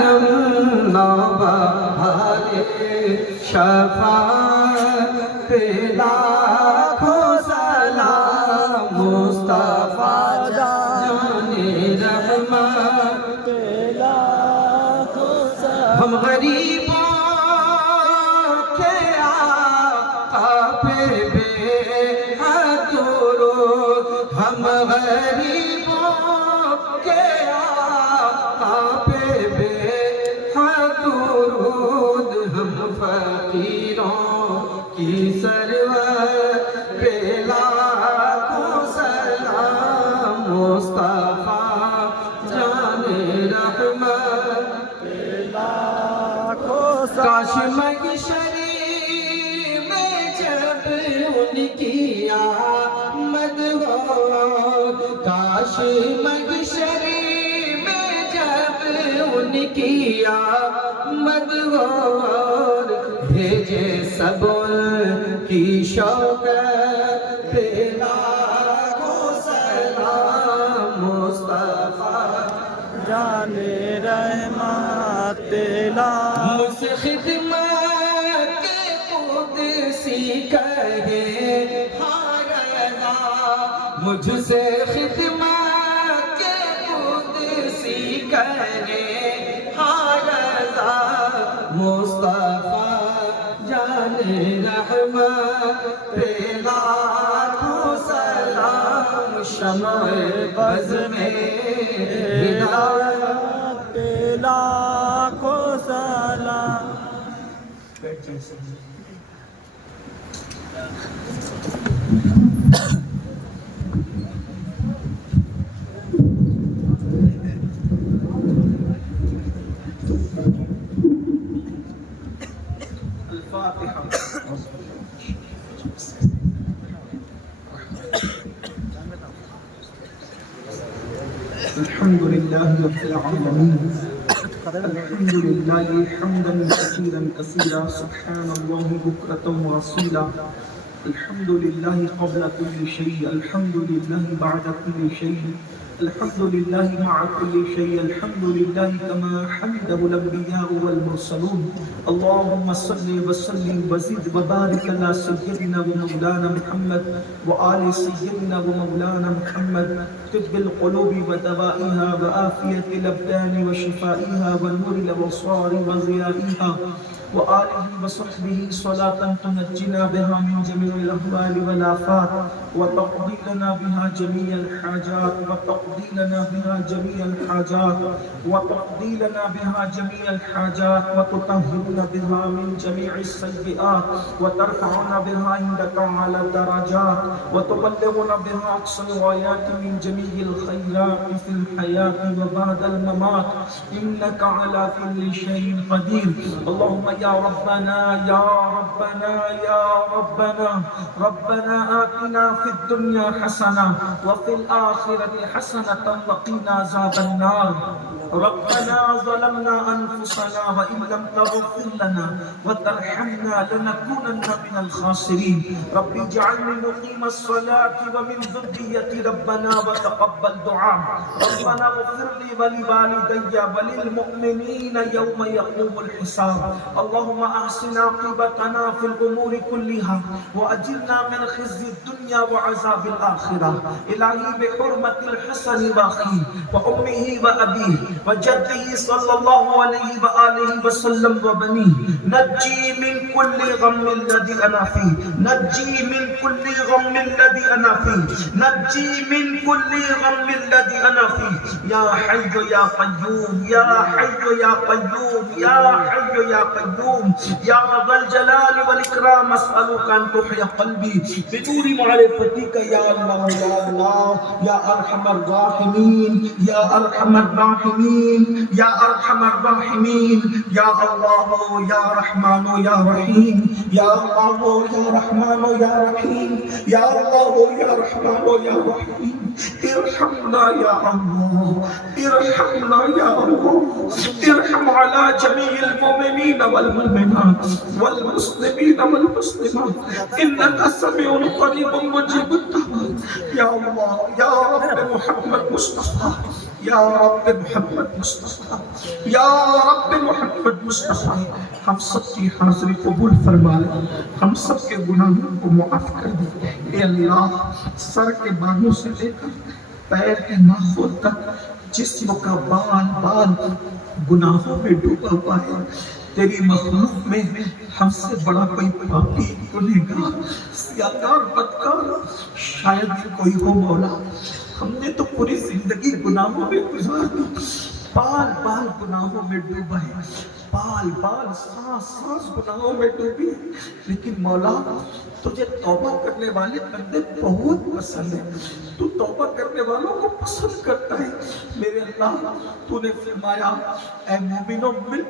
کرم نوبہار شفاعت پہ لاکھوں سلام مصطفیٰ جان رحمت پہ لاکھوں سلام ہم غریبوں کے آقا پہ بے حد درود ہم غریبوں کے آقا پہ بے حد درود ہم فقیروں کی سرور پہ لاکھوں سلام مصطفیٰ جان رحمت پہ لاکھوں سلام کاش محشری میں جب ان کی آمد ہو کاش محشری میں جب ان کی آمد ہو بھیجے سب ان کی شوکت پہ لاکھوں سلام مصطفیٰ جان رحمت پہ مجھ سے خدمت قدسی کہے ہارنا مجھ سے خدمت قدسی کہے ہارنا مصطفیٰ جان رحمت پہ لاکھوں سلام شمع بز میں ہدایت پہ لاکھوں سلام الفاتحة الحمد لله رب العالمين الحمد لله حمدا كثيرا كثيرا سبحان الله بكرة وأصيلا الحمد لله قبل كل شيء الحمد لله بعد كل شيء الحمد لله مع كل شيء الحمد لله كما حمده الأنبياء والمرسلون اللهم صل وسلم وزد وبارك على سيدنا ومولانا محمد وآل سيدنا ومولانا محمد طب القلوب ودوائها وآفية الأبدان وشفائها ونور الأبصار وضيائها وآله وصحبه صلاة تنجينا بها من جميع الأهوال والآفات وتقضي لنا بها جميع الحاجات وتقضي لنا بها جميع الحاجات وتقضي لنا بها جميع الحاجات وتطهرنا بها من جميع السيئات وترفعنا بها عندك على الدرجات وتبلغنا بها أقصى الغايات من جميع الخيرات في الحياة وبعد الممات إنك على كل شيء قدير اللهم يا ربنا يا ربنا يا ربنا ربنا آتنا في الدنيا حسنة وفي الآخرة حسنة وقنا عذاب النار ربنا ظلمنا أنفسنا وإن لم تغفر لنا وترحمنا لنكونن من الخاسرين رب اجعلني مقيم الصلاة ومن ذريتي ربنا وتقبل دعاء ربنا اغفر لي ولوالدي وللمؤمنين يوم يقوم الحساب اللهم أحسن عاقبتنا في الأمور كلها وأجرنا من خزي الدنيا وعذاب الآخرة إلهي بحرمة الحسن وأخيه وأمه وأبيه وجده صلى الله عليه وآله وسلم وبنيه نجي من كل غم الذي أنا فيه نجي من كل غم الذي أنا فيه نجي من كل غم الذي أنا فيه يا حي يا قيوم يا حي يا قيوم يا حي يا قيوم يا ذا الجلال والإكرام أسألك أن تحيي قلبي بنور معرفتك يا الله يا الله يا أرحم الراحمين يا أرحم الراحمين يا أرحم الراحمين يا الله يا رحمن يا رحيم يا الله يا رحمن يا رحيم يا الله يا رحمن يا رحيم ارحمنا يا الله ارحمنا يا الله ارحم على جميع المؤمنين والمؤمنات والمسلمين والمسلمات إنك سميع قريب مجيب الدعوات يا الله يا رب محمد مصطفى یا رب محمد مصطفیٰ، یا رب محمد مصطفیٰ، ہم سب کی حاضری قبول فرما لے، ہم سب کے گناہوں کو معاف کر دے۔ اے اللہ، سر کے بانوں سے لے کر پیر کے ناخن تک جسم کا بال گناہوں میں ڈوبا ہوا ہے۔ تیری مخلوق میں ہم سے بڑا کوئی پاپی، گنہگار، سیاکار، بدکار شاید ہی کوئی ہو مولا۔ ہم نے تو پوری زندگی گناہوں میں گزار دی، بال بال گناہوں میں ڈوبا ہے، بال بال سانس سانس گناہوں میں ڈوبی ہے۔ لیکن مولا، تجھے توبہ کرنے والے بندے بہت پسند ہیں، تو توبہ کرنے والوں کو پسند کرتا ہے۔ میرے اللہ، تو نے فرمایا اے مومنوں، مل